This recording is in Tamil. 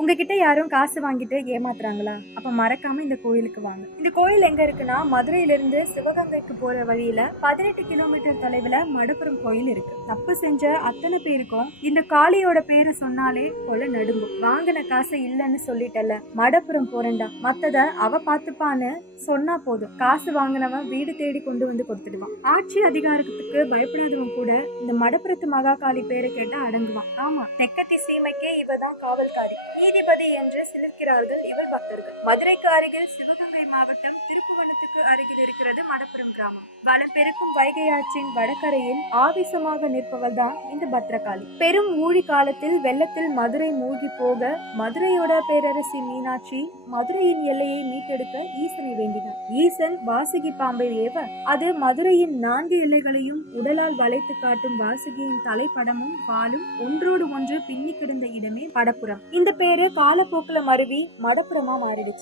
உங்ககிட்ட யாரும் காசு வாங்கிட்டு ஏமாத்துறாங்களா? அப்ப மறக்காம இந்த கோயிலுக்கு வாங்க. இந்த கோயில் எங்க இருக்குன்னா மதுரையிலிருந்து சிவகங்கைக்கு போற வழியில பதினெட்டு கிலோமீட்டர் தொலைவுல மடப்புறம் கோயில் இருக்கு. தப்பு செஞ்ச அத்தனை பேருக்கும் இந்த காளியோட பேரை சொன்னாலே கொலை நடுங்கும். வாங்கின காசு இல்லைன்னு சொல்லிட்டல மடப்புறம் போறேன்டா. மத்தத அவ பாத்துப்பான்னு சொன்னா போதும். காசு வாங்கினவன் வீடு தேடி கொண்டு வந்து கொடுத்துடுவான். ஆட்சி அதிகாரத்துக்கு பயப்படாதவன் கூட இந்த மடப்புறத்து மகாகாளி பேரை கேட்டு அடங்குவான். ஆமா தெக்கத்தி சீமைக்கே இவதான் காவல்காரி. நீதிபதி என்று சிலிர்க்கிறார்கள் இவள் பக்தர்கள். மதுரைக்கு அருகில் சிவகங்கை மாவட்டம் திருப்புவனத்துக்கு அருகில் இருக்கிறது மடப்புரம் கிராமம். வளம் பெருக்கும் வைகை ஆற்றின் வடகரையில் ஆவேசமாக நிற்பவள் தான் இந்த பத்ரகாளி. பெரும் ஊழி காலத்தில் வெள்ளத்தில் மதுரை மூழ்கி போக மதுரையோட பேரரசி மீனாட்சி மதுரையின் எல்லையை மீட்டெடுக்க ஈசனை வேண்டினார். ஈசன் வாசுகி பாம்பை ஏவ அது மதுரையின் நான்கு எல்லைகளையும் உடலால் வளைத்து காட்டும் வாசுகியின் தலைப்படமும் வாலும் ஒன்றோடு ஒன்று பின்னி கிடந்த இடமே மடப்புறம் இந்த பேரு காலப்போக்குல மருவி மடப்புறமா மாறிடுச்சு.